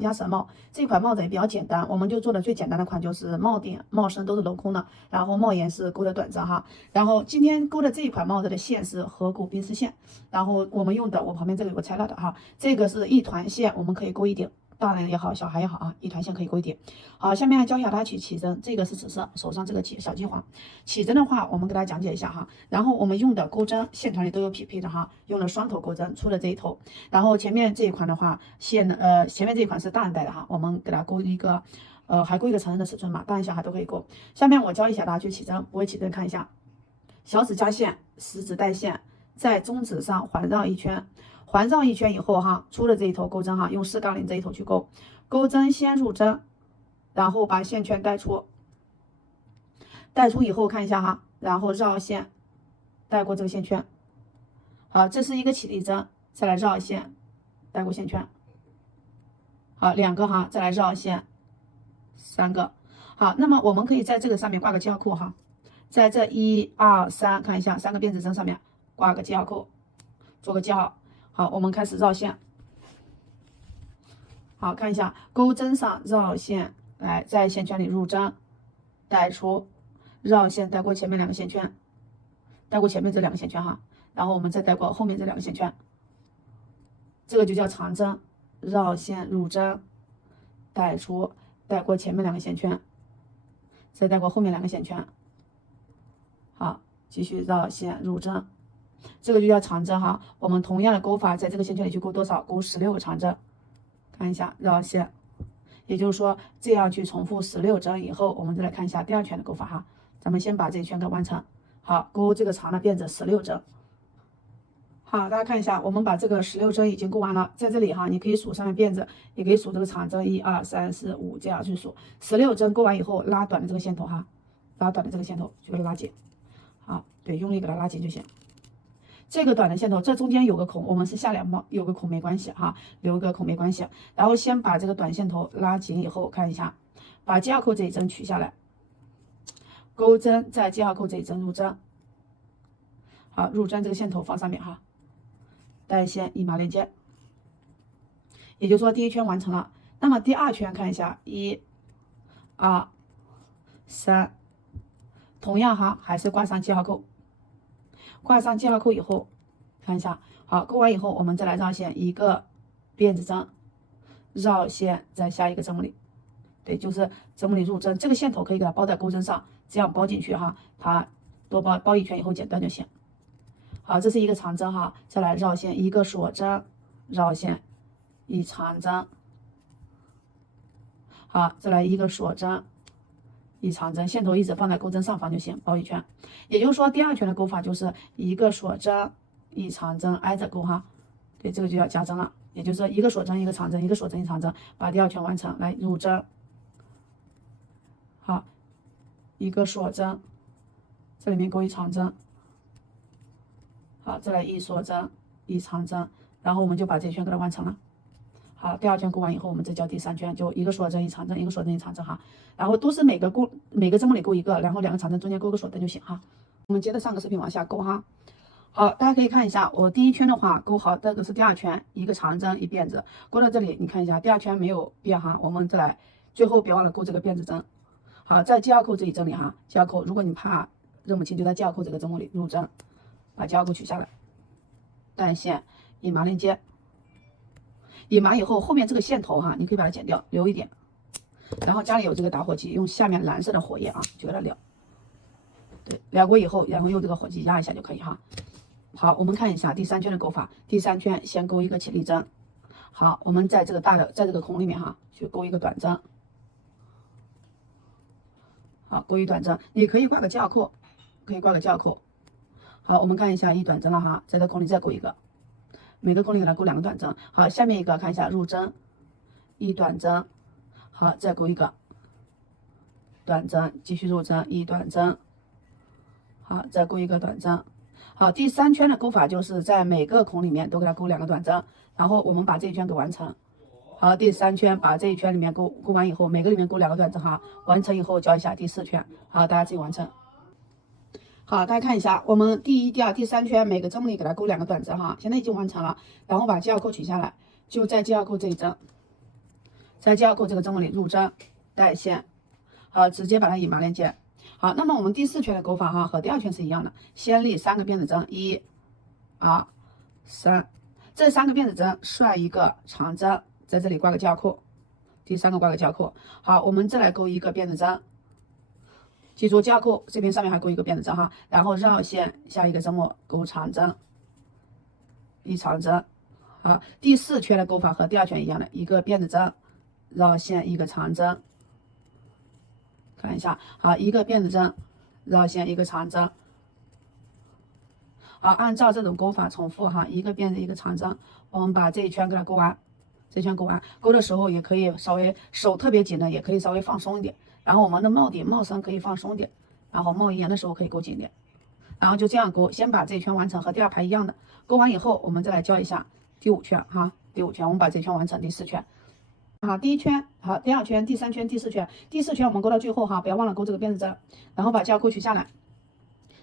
鸭舌帽这款帽子也比较简单，我们就做的最简单的款就是帽顶、帽身都是镂空的，然后帽檐是勾的短针哈。然后今天勾的这一款帽子的线是河谷冰丝线，然后我们用的我旁边这个有个拆了的哈，这个是一团线，我们可以勾一顶。大人也好，小孩也好啊，一团线可以勾一点。好，下面教一下大家起针，这个是紫色，手上这个小鸡环。起针的话，我们给大家讲解一下哈。然后我们用的钩针线团里都有匹配的哈，用了双头钩针，粗的这一头。然后前面这一款的话，前面这一款是大人戴的哈，我们给它勾一个，还勾一个成人的尺寸嘛，大人小孩都可以勾。下面我教一下大家去起针，不会起针看一下，小指加线，食指带线，在中指上环绕一圈。环绕一圈以后哈，粗的这一头钩针哈，用4杠0这一头去勾，钩针先入针，然后把线圈带出，带出以后看一下哈，然后绕线带过这个线圈，好，这是一个起立针，再来绕线带过线圈，好，2个哈，再来绕线，3个，好，那么我们可以在这个上面挂个记号扣哈，在这1、2、3看一下3个辫子针上面挂个记号扣，做个记号。好，我们开始绕线。好，看一下钩针上绕线，来在线圈里入针，带出，绕线带过前面2个线圈，带过前面这2个线圈哈，然后我们再带过后面这2个线圈，这个就叫长针，绕线入针，带出，带过前面2个线圈，再带过后面2个线圈。好，继续绕线入针。这个就叫长针哈，我们同样的钩法，在这个线圈里去勾多少？勾16个长针。看一下绕线，也就是说这样去重复16针以后，我们再来看一下第2圈的勾法哈。咱们先把这一圈给完成。好，勾这个长的辫子16针。好，大家看一下，我们把这个16针已经勾完了，在这里哈，你可以数上面辫子，也可以数这个长针1、2、3、4、5这样去数。16针勾完以后，拉短的这个线头哈，拉短的这个线头就给它拉紧。好，对，用力给它拉紧就行。这个短的线头，这中间有个孔，我们是下2毛，有个孔没关系哈，留个孔没关系。然后先把这个短线头拉紧以后，看一下，把记号扣这一针取下来，钩针在记号扣这一针入针。好，入针这个线头放上面哈，带线1码连接，也就是说第1圈完成了。那么第2圈看一下，1、2、3，同样哈，还是挂上记号扣。挂上记号扣以后，看一下，好，勾完以后，我们再来绕线，1个辫子针，绕线再下一个针目里，对，就是针目里入针，这个线头可以给它包在钩针上，这样包进去哈，它多包一圈以后剪断就行。好，这是一个长针哈，再来绕线，1个锁针，绕线1长针，好，再来1个锁针。1长针，线头一直放在钩针上方就行，包一圈。也就是说，第2圈的钩法就是1个锁针，1长针挨着钩哈。对，这个就叫加针了，也就是说1个锁针，1个长针，1个锁针，1长针，把第2圈完成。来入针，好，1个锁针，这里面勾1长针，好，再来1锁针，1长针，然后我们就把这一圈给它完成了。好，第2圈勾完以后，我们再教第3圈，就1个锁针，1长针，1个锁针，1长针哈。然后都是每个针目里勾1个，然后2个长针中间勾个锁针就行哈。我们接着上个视频往下勾哈。好，大家可以看一下，我第1圈的话勾好，这个是第2圈，1个长针，1辫子，勾到这里，你看一下，第2圈没有变哈，我们再来，最后别忘了勾这个辫子针。好，在记号扣这一针里哈，记号扣，如果你怕认不清，就在记号扣这个针目里入针，把记号扣取下来，带线1码连接。引完以后，后面这个线头哈，你可以把它剪掉，留一点。然后家里有这个打火机，用下面蓝色的火焰啊，就给它燎。对，燎过以后，然后用这个火机压一下就可以哈。好，我们看一下第3圈的勾法。第3圈先勾一个起立针。好，我们在这个在这个孔里面哈，去勾一个短针。好，勾一短针，你可以挂个记号扣，可以挂个记号扣。好，我们看一下1短针了哈，在这孔里再勾一个。每个孔里给它勾2个短针。好，下面一个看一下入针，1短针，好，再勾一个短针，继续入针，1短针，好，再勾一个短针。好，第3圈的勾法就是在每个孔里面都给它勾2个短针，然后我们把这一圈给完成。好，第3圈把这一圈里面勾完以后，每个里面勾2个短针哈，完成以后教一下第4圈，好，大家自己完成。好，大家看一下，我们第1、第2、第3圈每个针目里给它勾2个短针哈，现在已经完成了。然后把记号扣取下来，就在记号扣这一针，在加扣这个针目里入针带线，好，直接把它引麻连接。好，那么我们第4圈的钩法哈和第2圈是一样的，先立3个辫子针，1、2、3，这3个辫子针帅一个长针，在这里挂个加扣，第3个挂个加扣。好，我们再来钩一个辫子针，记住加扣这边上面还钩一个辫子针哈，然后绕线下一个针目钩长针，一长针。好，第4圈的钩法和第2圈一样的，一个辫子针绕线一个长针，看一下，好，一个辫子针绕线一个长针。好，按照这种钩法重复哈，一个辫子一个长针，我们把这一圈给它钩完，这圈钩完，钩的时候也可以稍微手特别紧的，也可以稍微放松一点，然后我们的帽底帽身可以放松一点，然后帽檐的时候可以勾紧一点，然后就这样钩，先把这一圈完成，和第2排一样的。钩完以后，我们再来教一下第5圈哈，第5圈我们把这圈完成，第4圈。好，第1圈，好，第2圈，第3圈，第4圈，第4圈我们钩到最后哈，不要忘了钩这个辫子针，然后把加扣取下来，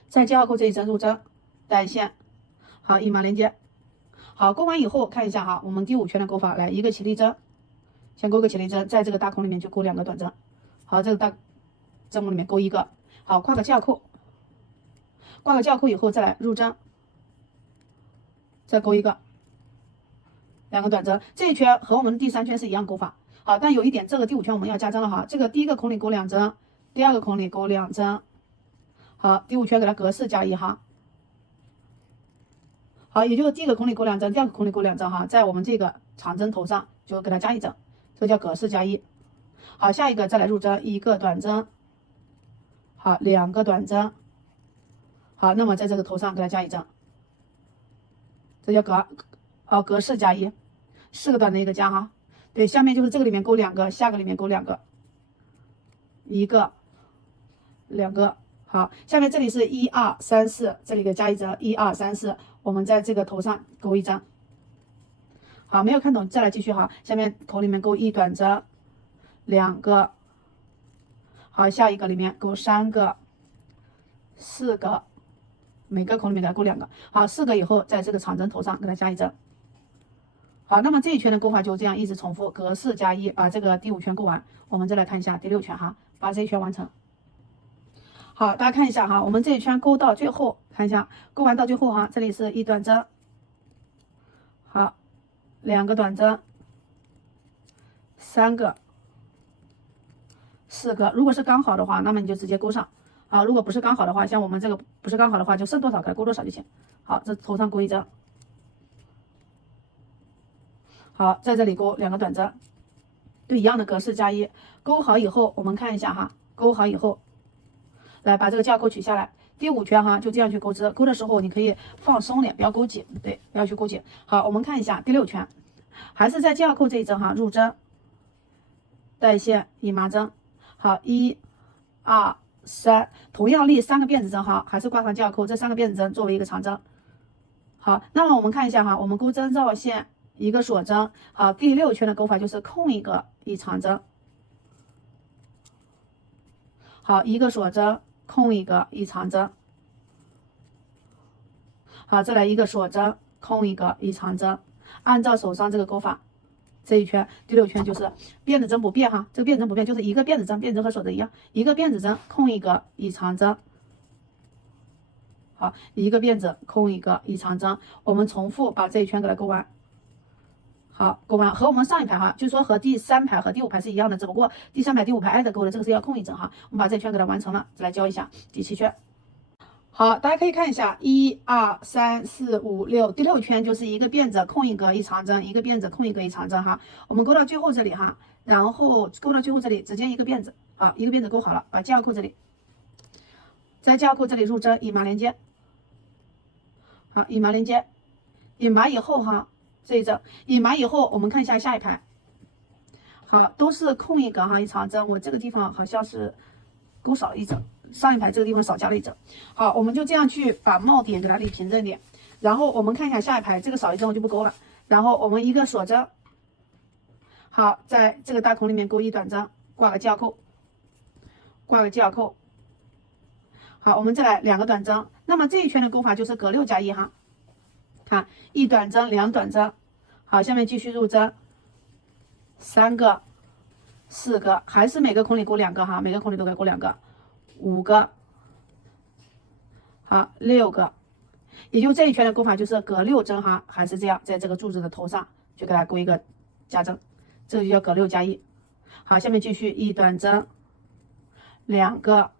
在加扣这一针入针带线，好，引麻连接。好，钩完以后看一下哈，我们第5圈的钩法，来一个起立针，先钩个起立针，在这个大孔里面就钩2个短针，好，这个大针目里面钩1个，好，挂个架扣，挂个架扣以后再来入针，再钩1个，2个短针，这一圈和我们的第3圈是一样钩法。好，但有一点，这个第5圈我们要加针了哈，这个第1个孔里钩2针，第2个孔里钩2针，好，第5圈给它格式加1哈。好，也就是第1个孔里钩2针，第2个孔里钩2针哈，在我们这个长针头上就给它加1针，这叫格式加1。好，下一个再来入针，一个短针，好，2个短针，好，那么在这个头上给它加1针，这叫格式加1，4个短的一个加哈。对，下面就是这个里面钩2个，下个里面钩2个，1个2个，好，下面这里是1、2、3、4，这里给加1针，1、2、3、4，我们在这个头上钩1针。好，没有看懂再来继续哈，下面口里面钩1短针，2个，好，下一个里面钩3个、4个，每个孔里面给它钩2个，好，4个以后在这个长针头上给它加1针。好，那么这一圈的钩法就这样一直重复，格式加1，把这个第5圈钩完。我们再来看一下第6圈哈，把这一圈完成。好，大家看一下哈，我们这一圈钩到最后，看一下钩完到最后哈，这里是1短针，好，2个短针，3个、4个。如果是刚好的话，那么你就直接钩上。好，如果不是刚好的话，像我们这个不是刚好的话，就剩多少给它钩多少就行。好，这头上钩1针。好，在这里钩2个短针，对，一样的格式加1。钩好以后，我们看一下哈，钩好以后，来把这个架扣取下来。第5圈哈，就这样去钩织。钩的时候你可以放松点，不要勾紧，对，不要去勾紧。好，我们看一下第6圈，还是在架扣这一针哈，入针带线引麻针。好，1、2、3，同样立3个辫子针哈，还是挂上架扣，这3个辫子针作为一个长针。好，那么我们看一下哈，我们钩针绕线。一个锁针，好，第6圈的钩法就是空一个一长针，好，一个锁针，空一个一长针，好，再来一个锁针，空一个一长针，按照手上这个钩法，这一圈第6圈就是辫子针不变哈，这个辫子针不变，就是一个辫子针，辫子针和锁针一样，一个辫子针，空一个一长针，好，一个辫子空一个一长针，我们重复把这一圈给它钩完。好，钩完和我们上一排哈，就是说和第3排和第5排是一样的，只不过第3排、第5排挨着钩的，这个是要空1针哈。我们把这圈给它完成了，再来教一下第7圈。好，大家可以看一下，1、2、3、4、5、6，第6圈就是一个辫子空一个一长针，一个辫子空一个一长针哈。我们钩到最后这里哈，然后钩到最后这里，只见一个辫子，好，一个辫子钩好了，把架扣这里，在架扣这里入针引麻连接，好，引麻连接，引麻以后哈。这一针引麻以后，我们看一下下一排，好，都是空一个哈一长针，我这个地方好像是钩少了1针，上一排这个地方少加了1针。好，我们就这样去把帽点给它立平整点，然后我们看一下下一排这个少1针我就不钩了，然后我们一个锁针，好，在这个大孔里面钩1短针，挂个架扣，挂个架扣。好，我们再来2个短针，那么这一圈的钩法就是格6加1哈。看1短针2短针，好，下面继续入针，3个4个，还是每个孔里勾2个哈，每个孔里都给勾2个，5个，好，6个，也就这一圈的勾法就是隔6针哈，还是这样，在这个柱子的头上就给它勾一个加针，这个就叫隔6加1。好，下面继续一短针，2个，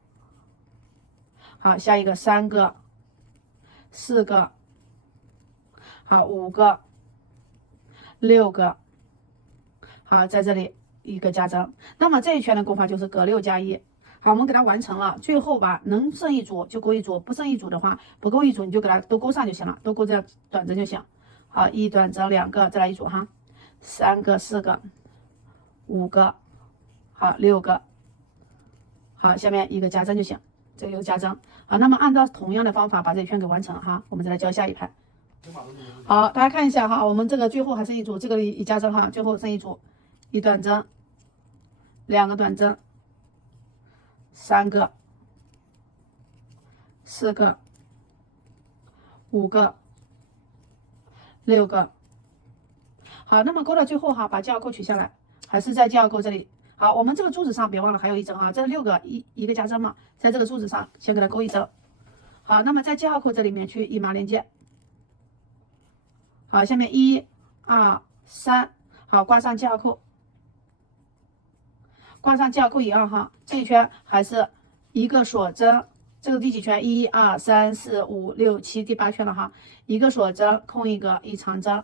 好，下一个3个，4个，好，5个，6个，好，在这里一个加针。那么这一圈的勾法就是隔6加1。好，我们给它完成了，最后吧，能剩一组就勾一组，不剩一组的话，不够一组你就给它都勾上就行了，都勾这短针就行。好，一短针2个，再来一组哈，3个4个5个，好6个，好，下面一个加针就行，这个有加针。好，那么按照同样的方法把这一圈给完成哈，我们再来教下一排。好，大家看一下哈，我们这个最后还剩一组，这个一加针哈，最后剩一组，一短针，2个短针，3个4个5个6个。好，那么勾到最后哈，把记号扣取下来，还是在记号扣这里。好，我们这个柱子上别忘了还有一针哈，这6个一个加针嘛，在这个柱子上先给它勾一针。好，那么在记号扣这里面去一麻连接。好，下面1、2、3，好，挂上记号扣，挂上记号扣一样哈，这一圈还是一个锁针，这个第几圈？1、2、3、4、5、6、7，第8圈了哈，一个锁针，空一个，一长针。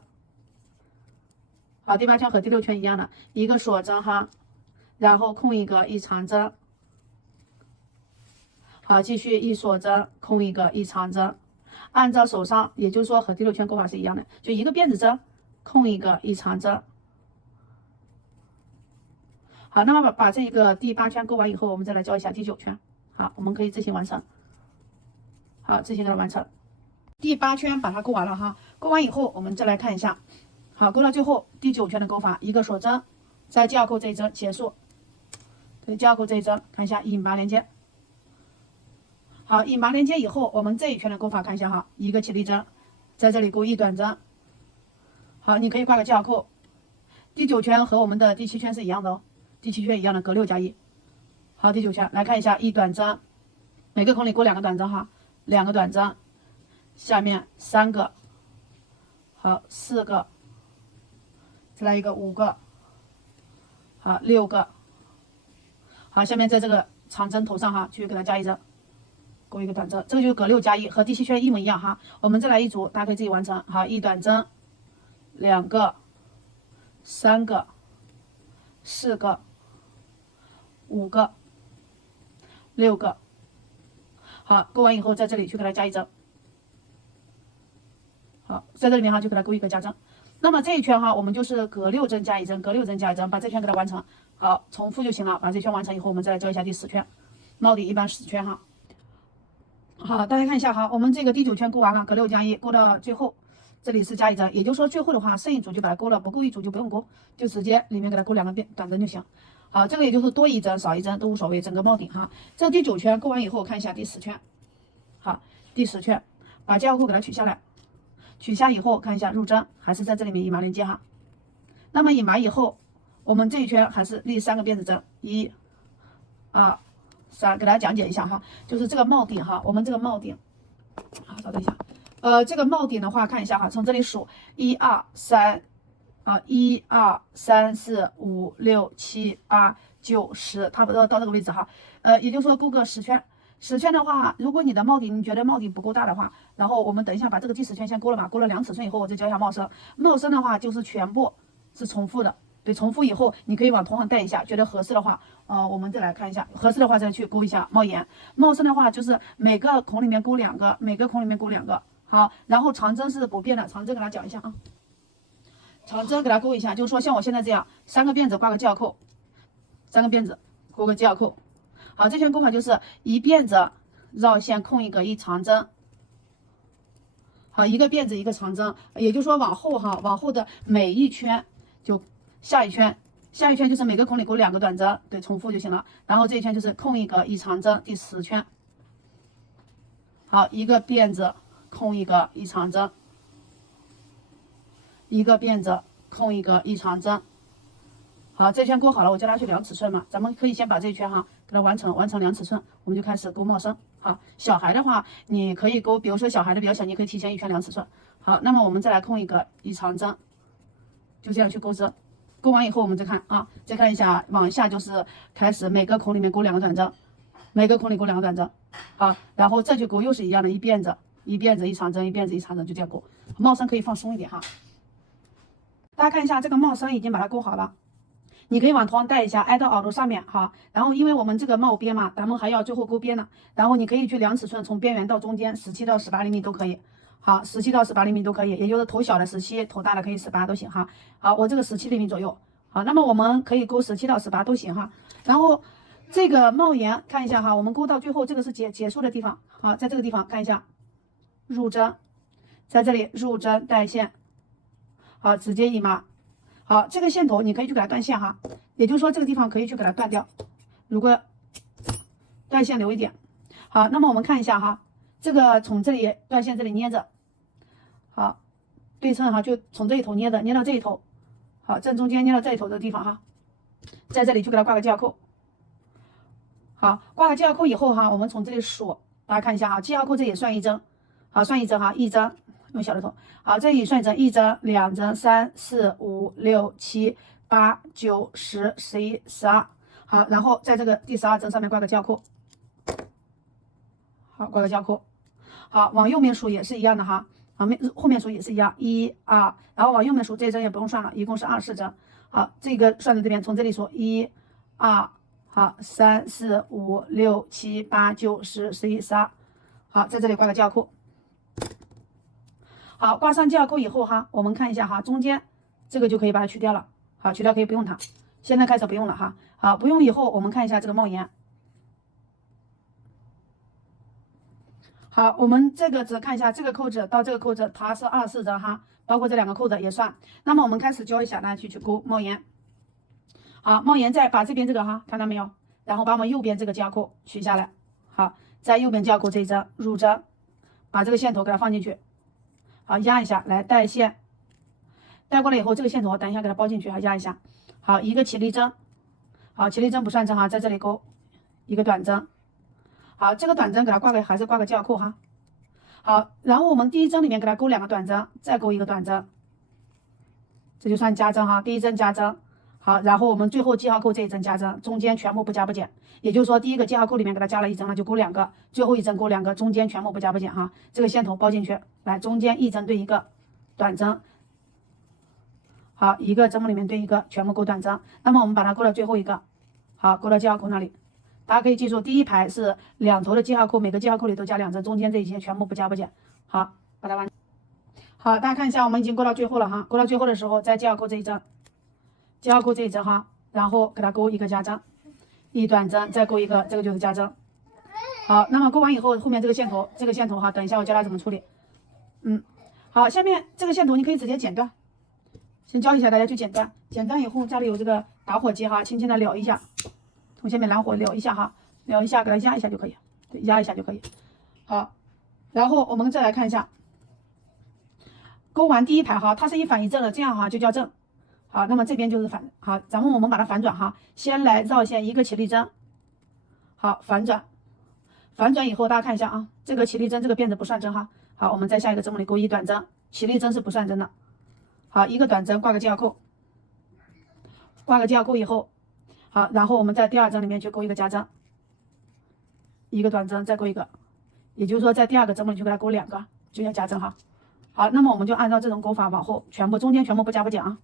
好，第8圈和第6圈一样的，一个锁针哈，然后空一个，一长针。好，继续一锁针，空一个，一长针。按照手上，也就是说和第6圈勾法是一样的，就一个辫子针，空一个，一长针。好，那么把这个第8圈勾完以后，我们再来教一下第9圈。好，我们可以自行完成。好，自行给它完成。第8圈把它勾完了哈，勾完以后我们再来看一下。好，勾到最后第9圈的勾法，一个锁针，在记号扣这一针结束。对，记号扣这一针，看一下引拔连接。好，引拔连接以后，我们这一圈的勾法看一下哈，一个起立针，在这里勾一短针。好，你可以挂个记号扣。第9圈和我们的第7圈是一样的哦，第7圈一样的，隔6加1。好，第9圈来看一下，一短针，每个孔里勾2个短针哈，2个短针，下面3个，好4个，再来一个5个，好6个，好，下面在这个长针头上哈，去给它加一针。勾一个短针，这个就是隔6加1，和第7圈一模一样哈。我们再来一组，大家可以自己完成。好，一短针，2个，3个，4个，5个，6个。好，勾完以后，在这里去给它加一针。好，在这里面哈，就给它勾一个加针。那么这一圈哈，我们就是隔6针加一针，隔6针加一针，把这圈给它完成。好，重复就行了。把这圈完成以后，我们再来教一下第10圈。帽底一般10圈哈。好，大家看一下哈，我们这个第9圈勾完了，隔6加1，勾到最后，这里是加一针，也就是说最后的话，剩一组就把它勾了，不够一组就不用勾，就直接里面给它勾2个短针就行。好，这个也就是多一针少一针都无所谓，整个帽顶哈。这第9圈勾完以后，看一下第10圈。好，第10圈把记号扣给它取下来，取下以后看一下入针，还是在这里面引麻连接哈。那么引麻以后，我们这一圈还是立3个辫子针，1、2、3，给大家讲解一下哈，就是这个帽顶哈，我们这个帽顶，好，稍等一下，这个帽顶的话，看一下哈，从这里数1、2、3，啊，1、2、3、4、5、6、7、8、9、10，差不多到这个位置哈，也就是说勾个10圈。10圈的话，如果你的帽顶你觉得帽顶不够大的话，然后我们等一下把这个第10圈先勾了吧，勾了2尺寸以后，我再教一下帽身。帽身的话就是全部是重复的。对，重复以后你可以往同行带一下，觉得合适的话，我们再来看一下，合适的话再去勾一下帽檐。帽身的话就是每个孔里面勾2个，每个孔里面勾2个。好，然后长针是不变的，长针给它讲一下啊，长针给它勾一下，就是说像我现在这样，3个辫子挂个记号扣，3个辫子勾个记号扣。好，这圈勾法就是一辫子绕线空一个，一长针。好，一个辫子一个长针，也就是说往后哈，往后的每一圈就下一圈，下一圈就是每个孔里勾2个短针，对，重复就行了。然后这一圈就是空一个，一长针，第10圈。好，一个辫子空一个，一长针，一个辫子空一个，一长针。好，这圈勾好了，我叫它去量尺寸嘛。咱们可以先把这一圈哈，给它完成量尺寸，我们就开始勾帽身。好，小孩的话，你可以勾，比如说小孩的比较小，你可以提前一圈量尺寸。好，那么我们再来空一个一长针，就这样去勾织。勾完以后，我们再看啊，再看一下，往下就是开始每个孔里面勾2个短针，每个孔里勾2个短针。好，然后这就勾又是一样的，一辫子一长针，一辫子一长针，就这样勾。帽身可以放松一点哈。大家看一下，这个帽身已经把它勾好了。你可以往头上带一下，挨到耳朵上面哈。然后因为我们这个帽边嘛，咱们还要最后勾边呢。然后你可以去量尺寸，从边缘到中间17到18厘米都可以。好，17到18厘米都可以，也就是头小的17，头大的可以18都行哈。好，我这个17厘米左右。好，那么我们可以勾17到18都行哈。然后这个帽檐看一下哈，我们勾到最后这个是结束的地方。好，在这个地方看一下，入针，在这里入针带线。好，直接一码。好，这个线头你可以去给它断线哈，也就是说这个地方可以去给它断掉，如果断线留一点。好，那么我们看一下哈，这个从这里断线这里捏着，好，对称哈，就从这一头捏的，捏到这一头，好，正中间捏到这一头的地方哈，在这里就给它挂个记号扣。好，挂个记号扣以后哈，我们从这里数，大家看一下哈，记号扣这也算一针，好，算一针哈，一针。用小的头，好，这里算针，1针、2针、3、4、5、6、7、8、9、10、11、12，好，然后在这个第12针上面挂个记号扣，好，挂个记号扣，好，往右面数也是一样的哈，后面数也是一样，1、2，然后往右面数，这针也不用算了，一共是24针，好，这个算在这边，从这里数1、2，好，3、4、5、6、7、8、9、10、11、12，好，在这里挂个记号扣。好，挂上记号扣以后哈，我们看一下哈，中间这个就可以把它去掉了。好，去掉可以不用它，现在开始不用了哈。好，不用以后我们看一下这个帽檐。好，我们这个只看一下这个扣子到这个扣子，它是24针哈，包括这2个扣子也算。那么我们开始教一下大家去勾帽檐。好，帽檐再把这边这个哈，看到没有？然后把我们右边这个记号扣取下来。好，在右边记号扣这一针入针，把这个线头给它放进去。好，压一下，来带线，带过来以后，这个线头等一下给它包进去，好，压一下。好，一个起立针，好，起立针不算针哈，在这里勾一个短针。好，这个短针给它挂个还是挂个记号扣哈。好，然后我们第一针里面给它勾2个短针，再勾一个短针，这就算加针哈。第一针加针，好，然后我们最后记号扣这一针加针，中间全部不加不减。也就是说，第一个记号扣里面给它加了1针了，就勾2个，最后一针勾2个，中间全部不加不减哈。这个线头包进去，来中间一针对一个短针，好，一个针目里面对一个，全部勾短针。那么我们把它勾到最后一个，好，勾到记号扣那里。大家可以记住，第一排是2头的记号扣，每个记号扣里都加2针，中间这一些全部不加不减。好，把它完。好，大家看一下，我们已经勾到最后了哈。勾到最后的时候，在记号扣这一针，记号扣这一针哈，然后给它勾一个加针。一短针，再勾一个，这个就是加针。好，那么勾完以后，后面这个线头哈，等一下我教大家怎么处理。好，下面这个线头你可以直接剪断，先教一下大家去剪断。剪断以后，家里有这个打火机哈，轻轻的燎一下，从下面蓝火燎一下哈，燎一下，给它压一下就可以，对，压一下就可以。好，然后我们再来看一下，勾完第一排哈，它是一反一正的，这样哈就叫正。好，那么这边就是反，好，然后我们把它反转哈，先来绕线一个起立针，好，反转，反转以后大家看一下啊，这个起立针这个辫子不算针哈，好，我们在下一个针目里勾一短针，起立针是不算针的，好，一个短针挂个记号扣，挂个记号扣以后，好，然后我们在第2针里面去勾一个加针，一个短针再勾一个，也就是说在第2个针目里去给它勾2个，就叫加针哈。好，那么我们就按照这种勾法往后全部中间全部不加不减啊。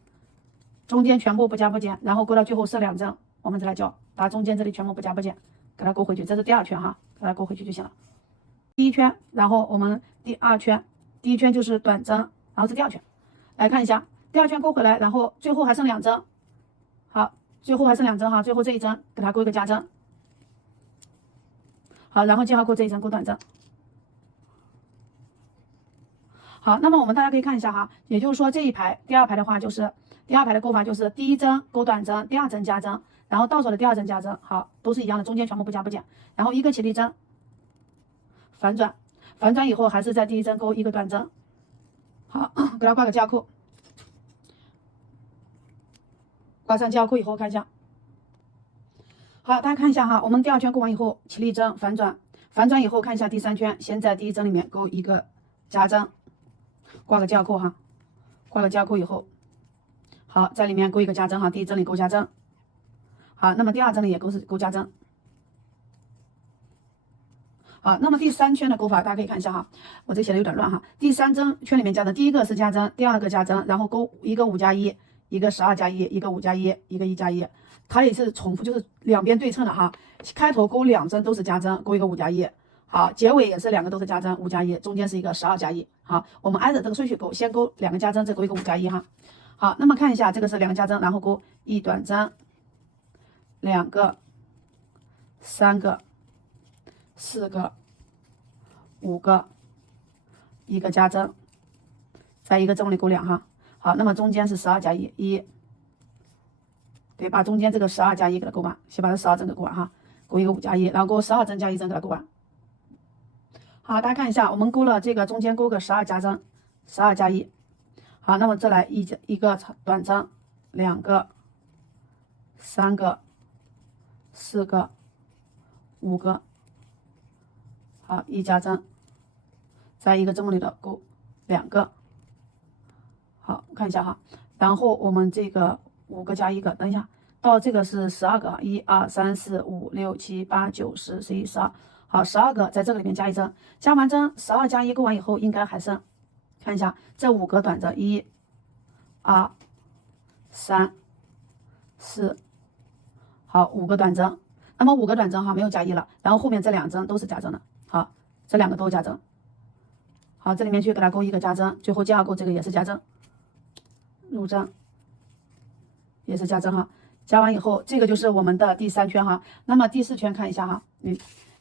中间全部不加不减，然后勾到最后设2针，我们再来教，把中间这里全部不加不减，给它勾回去，这是第2圈哈，给它勾回去就行了。第1圈，然后我们第2圈，第1圈就是短针，然后是第2圈，来看一下，第2圈勾回来，然后最后还剩2针，好，最后还剩2针哈，最后这一针给它勾一个加针，好，然后记号扣这一针勾短针。好，那么我们大家可以看一下哈，也就是说这一排第2排的话就是第2排的勾法就是第1针勾短针，第2针加针，然后倒手的第2针加针，好，都是一样的，中间全部不加不减，然后一个起立针，反转，反转以后还是在第1针勾一个短针，好，给它挂个记号扣，挂上交扣以后看一下。好，大家看一下哈，我们第二圈勾完以后，起立针反转，反转以后看一下第三圈，先在第一针里面勾一个加针，挂个交扣哈，挂个交扣以后，好，在里面勾一个加针哈，第一针里勾加针。好，那么第二针里也勾加针。好，那么第三圈的勾法大家可以看一下哈，我这写的有点乱哈。第三针圈里面加针，第一个是加针，第二个加针，然后勾一个5+1，一个12+1，一个5+1，一个1+1，它也是重复，就是两边对称的哈。开头勾2针都是加针，勾一个5+1，好，结尾也是2个都是加针5+1，中间是一个12+1。好，我们按照这个顺序勾，先勾2个加针，再勾一个5+1哈。好，那么看一下这个是2个加针，然后勾一短针，2个，3个，4个，5个，一个加针，在一个针里勾2哈。好，那么中间是12+1，对，把中间这个12+1给它勾完，先把这12针给勾完哈，勾一个5+1，然后勾12针加1针给它勾完。好，大家看一下，我们勾了这个中间勾个12加针，12+1。好，那么再来一个短针，2个，3个，4个，5个，好，一加针，在一个针里的勾2个，好，看一下哈，然后我们这个5个加1个，等一下，到这个是12个，1、2、3、4、5、6、7、8、9、10、11、12，好，12个在这个里面加1针，加完针12+1勾完以后，应该还剩，看一下这5个短针，1、2、3、4，好，5个短针，那么5个短针哈没有加1了，然后后面这2针都是加针的，好，这2个都是加针，好，这里面去给它勾一个加针，最后第二勾这个也是加针，入针也是加针哈，加完以后这个就是我们的第3圈哈，那么第4圈看一下哈，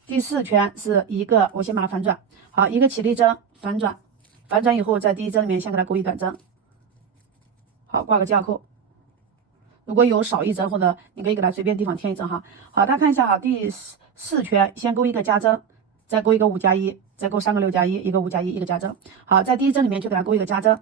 第4圈是一个，我先把它反转，好，一个起立针反转，反转以后在第一针里面先给它勾一短针，好，挂个交扣。如果有少1针，或者你可以给它随便地方添1针哈。好，大家看一下哈，第4圈先勾一个加针，再勾一个5+1，再勾3个6+1，一个5+1，一个加针。好，在第一针里面就给它勾一个加针，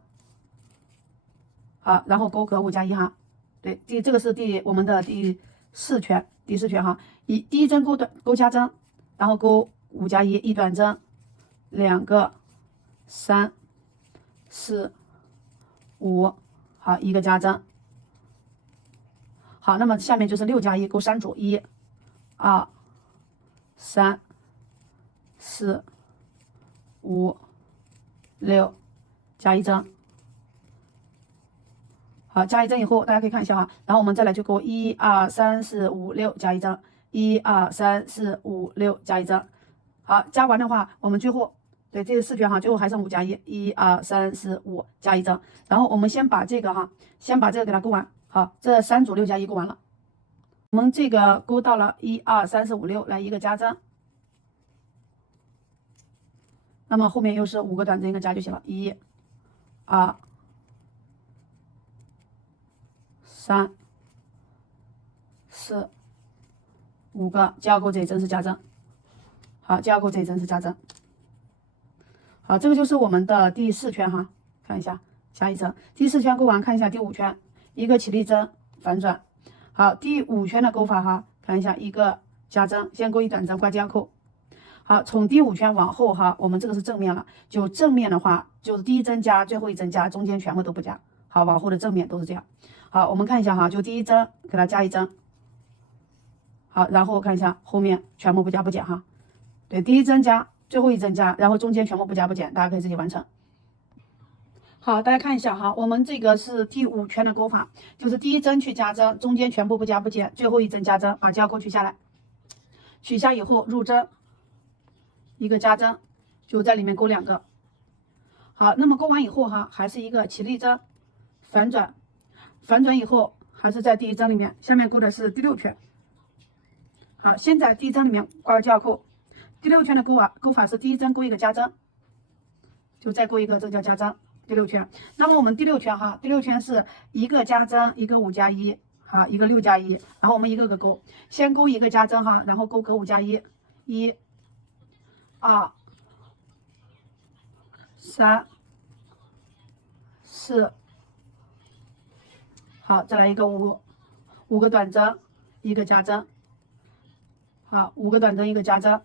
好，然后勾个5+1哈。对，这个是我们的第4圈，第4圈哈。第一针勾加针，然后勾5+1，一短针，2个，3、4、5，好，一个加针。好，那么下面就是6+1，勾3组，1、2、3、4、5、6，加1针。好，加1针以后，大家可以看一下哈，然后我们再来就勾1、2、3、4、5、6，加1针，1、2、3、4、5、6，加1针。好，加完的话，我们最后对这个4圈哈，最后还剩5+1，1、2、3、4、5，加1针。然后我们先把这个哈，先把这个给它勾完。好，这3组6+1勾完了，我们这个勾到了1、2、3、4、5、6，来一个加针。那么后面又是5个短针一个加就行了，1、2、3、4、5个，加钩这一针是加针。好，加钩这一针是加针。好，这个就是我们的第4圈哈，看一下加1针。第4圈勾完，看一下第5圈，一个起立针反转。好，第5圈的勾法哈，看一下一个加针，先勾一短针挂加扣。好，从第5圈往后哈，我们这个是正面了，就正面的话就是第一针加，最后一针加，中间全部都不加。好，往后的正面都是这样。好，我们看一下哈，就第一针给它加1针。好，然后看一下后面全部不加不减哈。对，第一针加，最后一针加，然后中间全部不加不减，大家可以自己完成。好，大家看一下哈，我们这个是第5圈的勾法，就是第一针去加针，中间全部不加不减，最后一针加针，把交扣取下来，取下以后入针，一个加针，就在里面勾2个。好，那么勾完以后哈，还是一个起立针反转，反转以后还是在第一针里面，下面勾的是第6圈。好，先在第一针里面挂个交扣，第6圈的勾法是第一针勾一个加针，就再勾一个，这叫加针。第6圈，那么我们第6圈哈，第6圈是一个加针，一个5+1，好，一个6+1，然后我们一个个勾，先勾一个加针哈，然后勾个5+1， 1、2、3、4，好，再来一个5、5个短针，一个加针。好，5个短针，一个加针。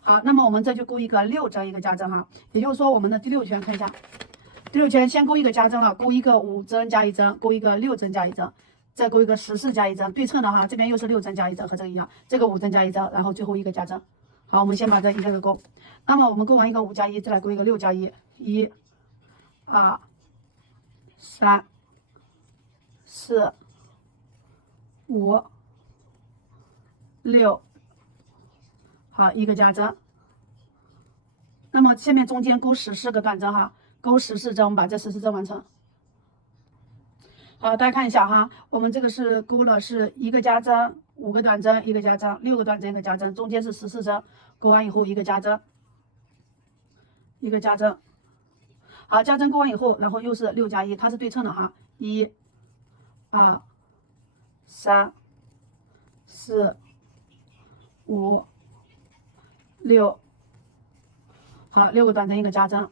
好，那么我们这就勾一个6针，一个加针哈，也就是说我们的第6圈看一下，第6圈先勾一个加针了，勾一个5针加1针，勾一个6针加1针，再勾一个14加1针，对称的哈，这边又是6针加1针，和这个一样，这个5针加1针，然后最后一个加针。好，我们先把这一个个勾，那么我们勾完一个5加1，再来勾一个6加1， 1 2 3 4 5 6，好，一个加针。那么下面中间勾14个短针哈，勾14针，我们把这14针完成。好，大家看一下哈，我们这个是勾了是一个加针，5个短针，一个加针，6个短针，一个加针，中间是14针，勾完以后一个加针，一个加针。好，加针勾完以后，然后又是6加1，它是对称的哈，1 2 3 4 5 6，好，6个短针，一个加针，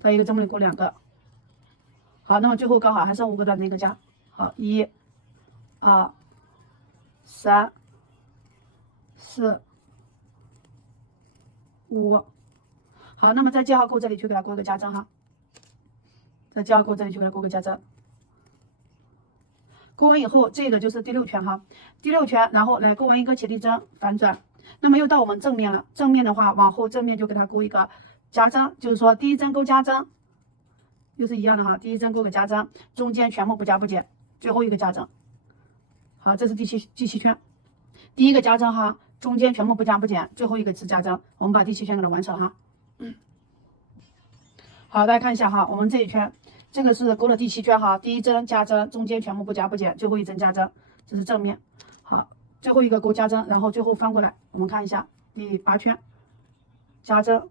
再一个这么里勾2个。好，那么最后刚好还剩5个短针，一个加。好，1 2 3 4 5。好，那么在记号钩这里去给它勾一个加针哈，在记号钩这里去给它勾个加针。勾完以后，这个就是第6圈哈，第6圈，然后来勾完一个起立针，反转。那么又到我们正面了，正面的话往后正面就给它勾一个加针，就是说第1针勾加针，又是一样的哈，第1针勾个加针，中间全部不加不减，最后一个加针。好，这是第七圈，第1个加针哈，中间全部不加不减，最后一个是加针。我们把第7圈给它完成哈。好，大家看一下哈，我们这一圈，这个是勾了第7圈哈，第1针加针，中间全部不加不减，最后一针加针，这是正面。好，最后一个勾加针，然后最后翻过来，我们看一下第8圈，加针，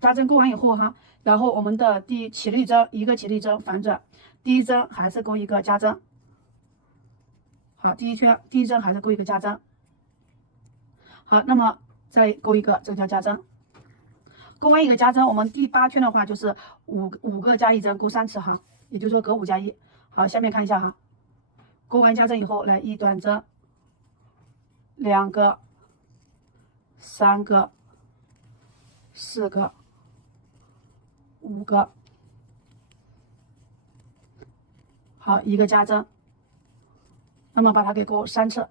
加针勾完以后哈，然后我们的第起立针，一个起立针反转，第1针还是勾一个加针。好，第1圈第1针还是勾一个加针。好，那么再勾一个，这个叫加针。勾完一个加针，我们第8圈的话就是5个加1针，勾3次哈，也就是说隔5加1。好，下面看一下哈，勾完加针以后，来1短针，2个，3个，4个，5个，好，一个加针，那么把它给勾3次，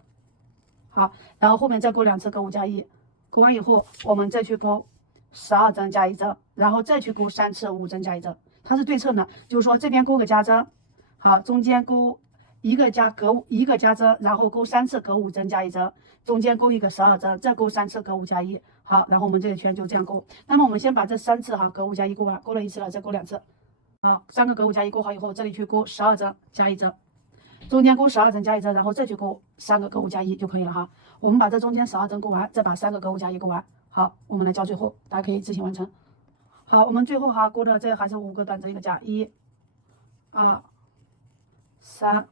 好，然后后面再勾2次，勾5加1，勾完以后，我们再去勾12针加1针，然后再去勾3次5针加1针，它是对称的，就是说这边勾个加针，好，中间勾一个加针，然后勾3次隔5针加1针，中间勾一个12针，再勾3次隔5加1，好，然后我们这一圈就这样勾。那么我们先把这3次哈隔5加1勾完，勾了1次了，再勾2次，好，3个隔5加1勾好以后，这里去勾12针加1针，中间勾12针加1针，然后再去勾3个隔5加1就可以了哈。我们把这中间12针勾完，再把3个隔5加1勾完。好，我们来交最后，大家可以自行完成。好，我们最后哈勾的这还是5个短针一个加，1 2 3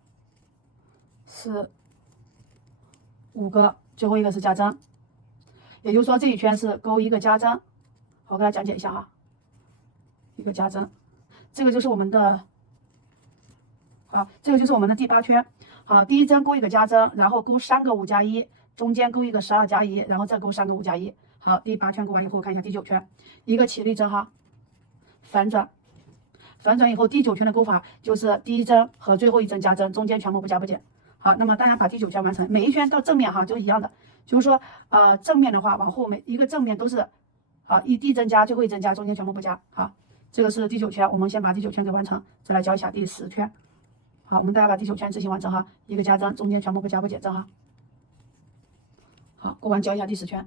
4 5个，最后一个是加针，也就是说这一圈是勾一个加针。好，我给大家讲解一下哈，一个加针，这个就是我们的，好，这个就是我们的第8圈。好，第1针勾一个加针，然后勾3个5加1，中间勾一个12加1，然后再勾3个5加1。好，第8圈勾完以后，看一下第9圈，一个起立针哈，反转，反转以后第9圈的勾法就是第1针和最后一针加针，中间全部不加不减。好，那么大家把第9圈完成，每一圈到正面哈就一样的，就是说正面的话往后每一个正面都是第一针加，最后一针加，中间全部不加。好，这个是第9圈，我们先把第9圈给完成，再来教一下第10圈。好，我们大家把第9圈自行完成哈，一个加针，中间全部不加不减针哈。好，勾完教一下第10圈。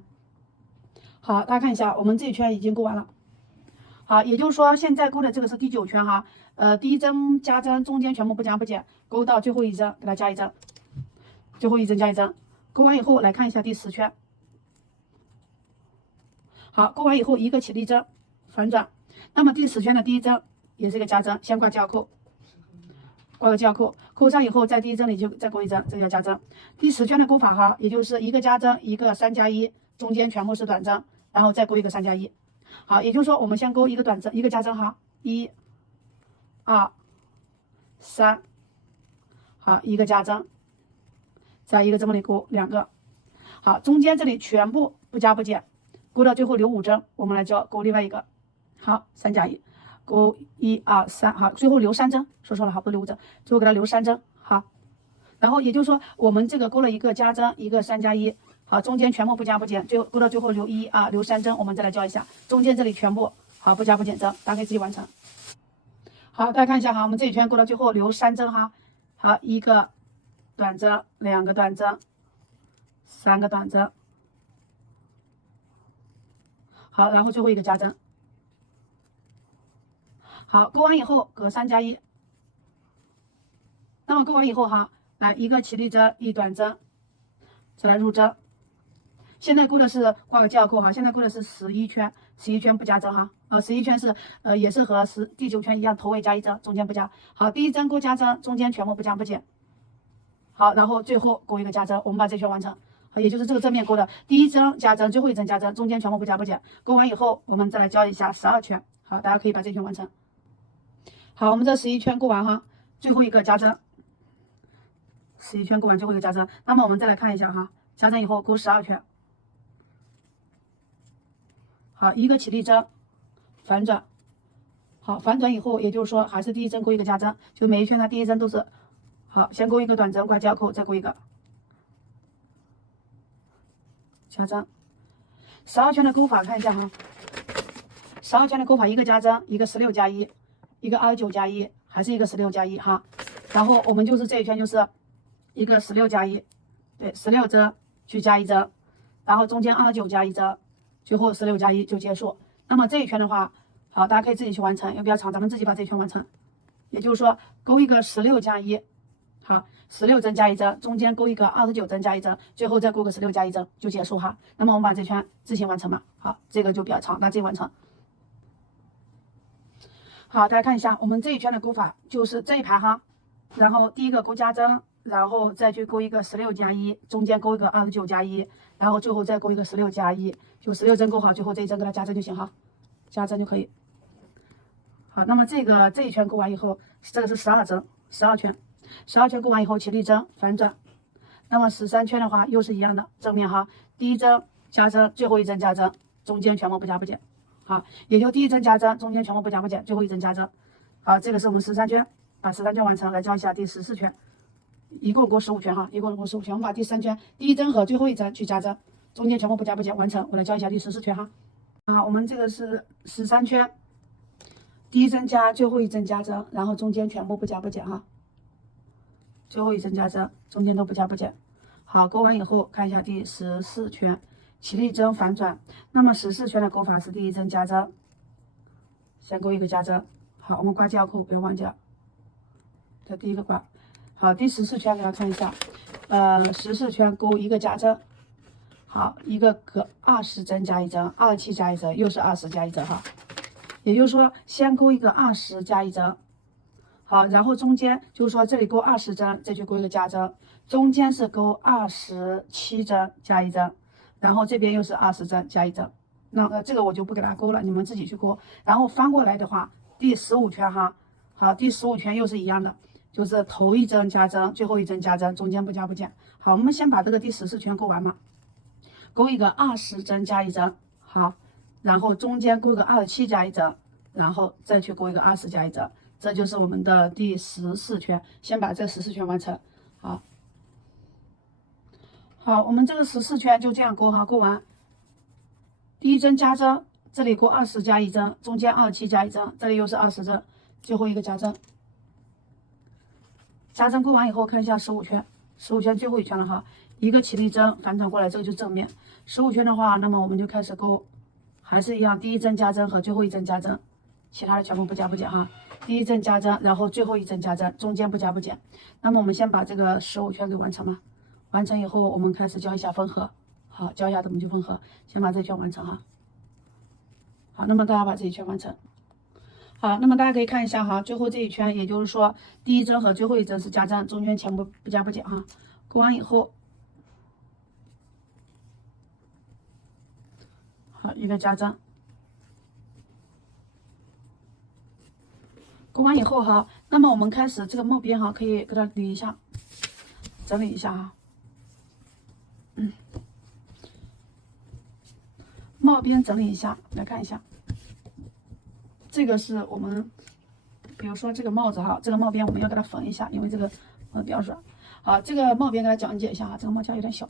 好，大家看一下，我们这一圈已经勾完了。好，也就是说现在勾的这个是第9圈哈，第1针加针，中间全部不加不减，勾到最后一针给它加1针，最后一针加1针，勾完以后来看一下第10圈。好，勾完以后一个起立针反转，那么第10圈的第1针也是一个加针，先挂记号扣，挂个记号扣，扣上以后在第1针里就再勾1针，这个叫加针。第10圈的勾法哈，也就是一个加针，一个3加1，中间全部是短针，然后再勾一个3加1。好，也就是说我们先勾一个短针，一个加针哈，1 2 3好，一个加针，再一个这么里勾2个，好，中间这里全部不加不减，勾到最后留5针，我们来教勾另外一个，好，3加1，勾1、2、3，好，最后留3针，说错了，好，不是留5针，最后给它留3针，好，然后也就是说我们这个勾了一个加针，一个3加1，好，中间全部不加不减，最后勾到最后留1、2，留3针，我们再来教一下，中间这里全部好不加不减针，大家可以自己完成。好，大家看一下哈，我们这一圈勾到最后留3针哈，好，一个短针，2个短针，3个短针，好，然后最后一个加针，好，勾完以后隔3加1，那么勾完以后哈，来一个起立针，一短针，再来入针。现在勾的是挂个记号扣哈，现在勾的是11圈，11圈不加针哈，11圈是也是和第9圈一样，头尾加1针，中间不加。好，第一针勾加针，中间全部不加不减。好，然后最后勾一个加针，我们把这圈完成。好，也就是这个正面勾的第一针加针，最后一针加针，中间全部不加不减。勾完以后，我们再来教一下12圈。好，大家可以把这圈完成。好，我们这11圈勾完哈，最后一个加针，11圈勾完最后一个加针。那么我们再来看一下哈，加针以后勾12圈。好，一个起立针，反转，好，反转以后，也就是说还是第一针勾一个加针，就每一圈它第一针都是，好，先勾一个短针挂记号扣，再勾一个加针。12圈的勾法看一下哈，12圈的勾法一个加针，一个16加1，一个29加1，还是一个16加1哈。然后我们就是这一圈就是一个16加1，对，16针去加1针，然后中间29加1针。最后16加1就结束。那么这一圈的话，好，大家可以自己去完成，也比较长，咱们自己把这一圈完成。也就是说，勾一个16加1，好，16针加1针，中间勾一个29针加1针，最后再勾个16加1针就结束哈。那么我们把这圈自行完成嘛，好，这个就比较长，大家自己完成。好，大家看一下我们这一圈的勾法，就是这一排哈，然后第一个勾加针，然后再去勾一个16加1，中间勾一个29加1，然后最后再勾一个16加1，就16针勾好，最后这一针给它加针就行哈，加针就可以。好，那么这一圈勾完以后，这个是12针，12圈，12圈勾完以后起立针反转。那么13圈的话又是一样的，正面哈，第一针加针，最后一针加针，中间全部不加不减。好，也就第一针加针，中间全部不加不减，最后一针加针。好，这个是我们13圈，把13圈完成，来教一下第14圈。一共勾15圈哈，一共勾15圈。我们把第3圈第一针和最后一针去加针，中间全部不加不减完成。我来教一下第14圈哈。我们这个是13圈，第一针加，最后一针加针，然后中间全部不加不减哈。最后一针加针，中间都不加不减。好，勾完以后看一下第14圈，起立针反转。那么14圈的勾法是第一针加针，先勾一个加针。好，我们挂记号扣，不要忘记了，这第一个挂。好，第14圈给大家看一下，14圈勾一个加针，好，一个隔20针加1针，27加1针，又是20加1针哈。也就是说，先勾一个20加1针，好，然后中间就是说这里勾20针，再去勾一个加针，中间是勾27针加1针，然后这边又是20针加1针。那这个我就不给大家勾了，你们自己去勾。然后翻过来的话，第15圈哈，好，第15圈又是一样的。就是头一针加针，最后一针加针，中间不加不减。好，我们先把这个第14圈勾完嘛，勾一个20针加1针，好，然后中间勾个27加1针，然后再去勾一个20加1针，这就是我们的第14圈。先把这14圈完成。好，我们这个14圈就这样勾哈，勾完，第一针加针，这里勾20加1针，中间27加1针，这里又是20针，最后一个加针。加针勾完以后，看一下15圈，15圈最后一圈了哈，一个起立针反转过来，这个就是正面。15圈的话，那么我们就开始勾，还是一样，第一针加针和最后一针加针，其他的全部不加不减哈。第一针加针，然后最后一针加针，中间不加不减。那么我们先把这个15圈给完成嘛，完成以后我们开始教一下分合，好，教一下怎么去分合，先把这圈完成哈。好，那么大家把这一圈完成。好，那么大家可以看一下哈，最后这一圈，也就是说第一针和最后一针是加针，中间全部不加不减哈。勾完以后，好，一个加针。勾完以后哈，那么我们开始这个末边哈，可以给它捋一下，整理一下哈。帽边整理一下，来看一下。这个是我们，比如说这个帽子哈，这个帽边我们要给它缝一下，因为这个比较软。好，这个帽边给它讲解一下哈，这个帽架有点小。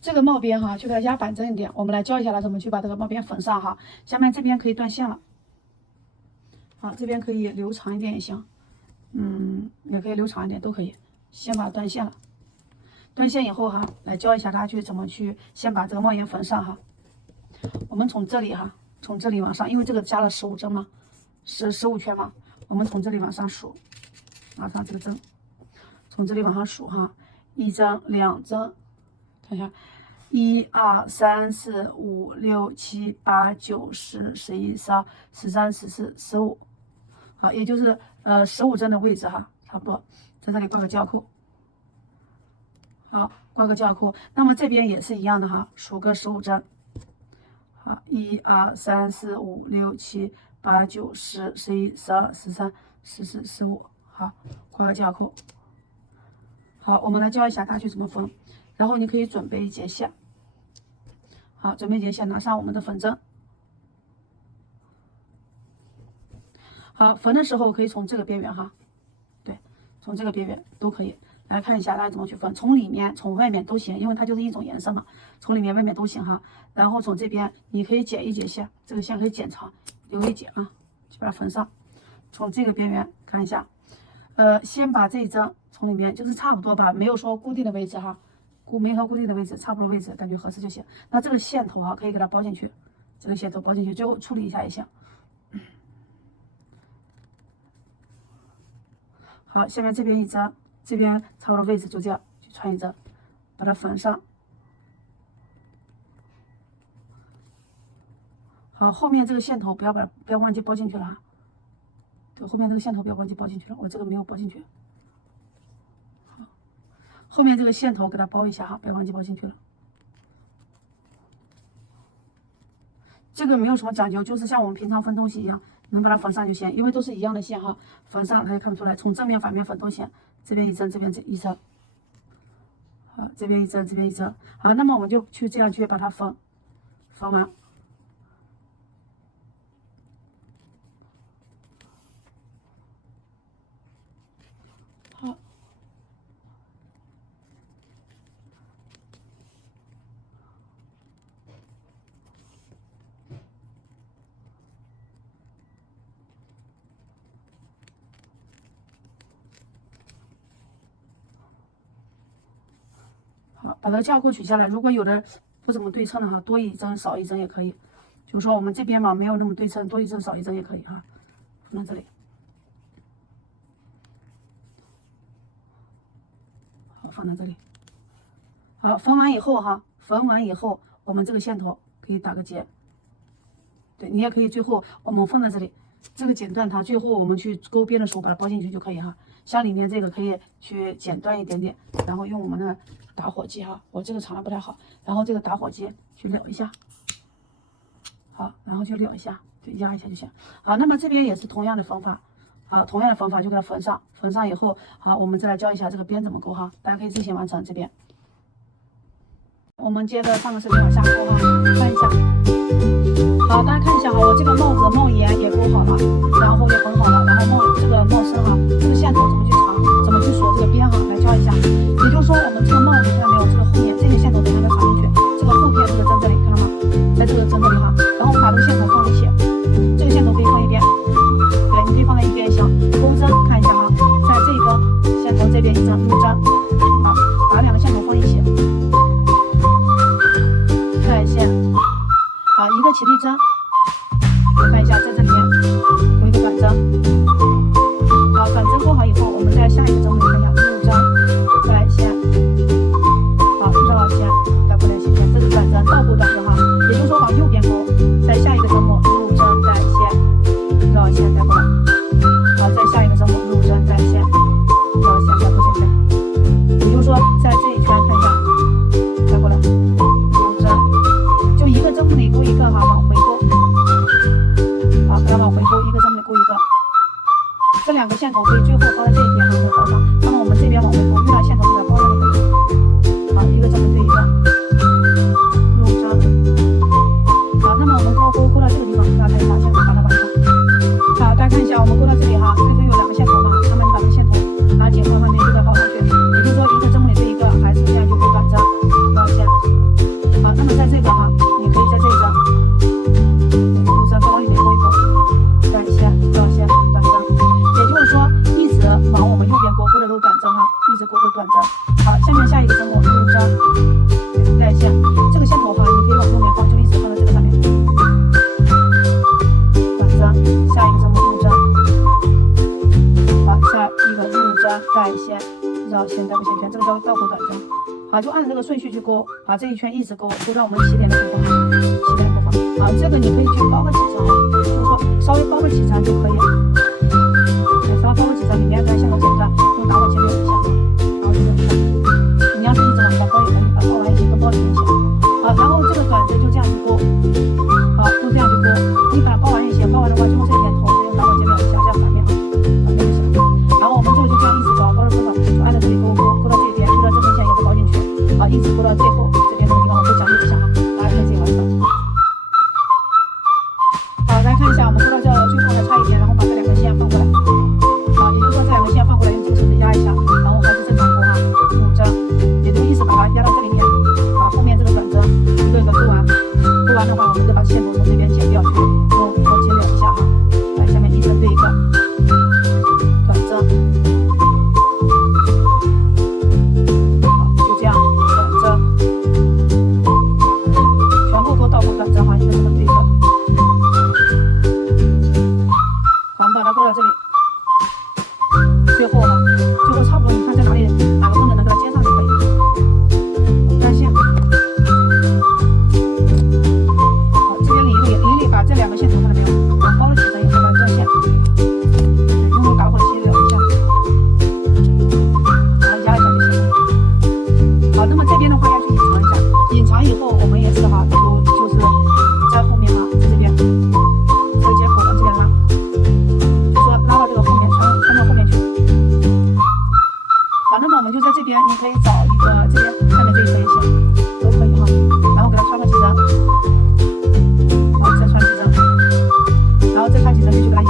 这个帽边哈，去给它压板正一点。我们来教一下它怎么去把这个帽边缝上哈。下面这边可以断线了，好，这边可以留长一点也行，也可以留长一点都可以。先把它断线了，断线以后哈，来教一下它去怎么去先把这个帽檐缝上哈。我们从这里哈，从这里往上，因为这个加了15针嘛，15圈嘛，我们从这里往上数，往上这个针，从这里往上数哈，1针、2针，看一下，1、2、3、4、5、6、7、8、9、10、11、12、13、14、15，好，也就是15针的位置哈，差不多，在这里挂个胶扣，好，挂个胶扣。那么这边也是一样的哈，数个15针。好，1、2、3、4、5、6、7、8、9、10、11、12、13、14、15，好，挂个胶扣。好，我们来教一下它去怎么缝，然后你可以准备一节线。好，准备一节线，拿上我们的粉针。好，缝的时候可以从这个边缘哈，对，从这个边缘都可以。来看一下它怎么去缝，从里面从外面都行，因为它就是一种颜色嘛，从里面外面都行哈。然后从这边你可以剪一节线，这个线可以剪长，留一节啊，去把它缝上。从这个边缘看一下，先把这一针从里面就是差不多吧，没有说固定的位置哈，没有说固定的位置，差不多位置感觉合适就行。那这个线头啊可以给它包进去，这个线头包进去，最后处理一下也行。好，下面这边一针。这边差不多位置就这样，去穿一针，把它缝上。好，后面这个线头不要忘记包进去了哈。对，后面这个线头不要忘记包进去了，我这个没有包进去。好，后面这个线头给它包一下哈，不要忘记包进去了。这个没有什么讲究，就是像我们平常缝东西一样，能把它缝上就行，因为都是一样的线哈，缝上它就看不出来，从正面反面缝都行。这边一针，这边一针，好，这边一针，这边一针，好，那么我们就去这样去把它缝完。好，好，把这个胶扣取下来。如果有的不怎么对称的哈，多一针少一针也可以。就是说我们这边嘛没有那么对称，多一针少一针也可以哈，放在这里。好，放在这里。好，缝完以后哈，缝完以后我们这个线头可以打个结。对，你也可以最后我们放在这里，这个剪断它，最后我们去勾边的时候把它包进去就可以哈。像里面这个可以去剪断一点点，然后用我们的打火机哈，我这个长得不太好，然后这个打火机去燎一下，好，然后就燎一下，就压一下就行。好，那么这边也是同样的方法，好，同样的方法就给它缝上，缝上以后，好，我们再来教一下这个边怎么勾哈，大家可以自行完成这边。我们接着上个视频往下勾哈，看一下。好，大家看一下哈，我这个帽子帽檐也勾好了，然后也缝好了，然后这个帽身哈，这个线头怎么去长，怎么去锁这个边哈，来教一下。也就是说，我们这个帽子看到没有，这个后面这个线头怎么样长进去，这个后片这个针这里看到吗？在这个针这里哈，然后我们把这个线头放一起，这个线头可以放一边，对，你可以放在一边也行。钩针看一下哈，在这一根线头这边一针入针，好，把两个线头放一起。带线，好，一个起立针，我看一下，在这里面有一个短针，好，短针勾好以后，我们在下一个针位看一下，入针，带线，好，绕线，带过来线片，这是短针，倒钩短针哈，也就是说往右边勾，在下一个针目入针带线，绕线带过来，好，在下一个针目入针带线，绕线带过线片，也就是说在这一圈看一下，带过来。一个针目里勾一个哈，往回勾，勾勾短针。好，下面下一个针我入针带线，这个线头哈，你可以往右面放，就一直放在这个上面。短针，下一个针我入针。好，下一个入针带线，绕线带过线圈，这个叫倒钩短针。好，就按照这个顺序去勾，把这一圈一直勾，勾到我们起点的地方，起点的地方。好，这个你可以去包个几张，就是说稍微包个几张就可以。稍微包个几张，里面跟线头剪断，用打火机溜一下，然后就这么看。你要是一直往下包也可以，把包完一些都包里面去。好，然后这个短针就这样去勾，好，就这样去勾。你把它包完一些，包完的话就用这边头，用打火机溜一下，这样反面啊，反面就行了。然后我们这个就这样一直包，包到多少就按照这里勾勾，勾到这边，勾到这根线也是包进去，好，一直勾到最后这边这个地方，我会讲解一下哈，大家可以自己完成。好，来看一下，我们勾到这最后的差一点，然后把这两根线放过来。好，也就是说这两根线放过来，用这个手指压一下，然后还是正常勾哈，入针，也就意思把它压到这里面。好，后面这个短针一个一个勾完，勾完的话，我们就把线头从这边剪掉，去用刀切两一下哈。来，下面一针对一个短针，好，就这样短针，全部都倒钩短针哈，一个这么对一个。好，我们把它勾到这里。最后呢，最后差不多，你看在哪个缝能给它接上就可以。单线，好，这边领力把这两个线头看到没有？往高了起针以后呢，断线，用打火机燎一下，然后压一下就行了。好，那么这边的话要去隐藏一下，隐藏以后我们也是哈，就是在后面哈，在这边这个接口往这边拉，就说拉到这个后面，穿到后面去。好，那么我们就在这边，你可以找一个这边下面这一层也行，都可以哈。然后给它穿个几针，然后再穿几针，然后再穿几针就去给它隐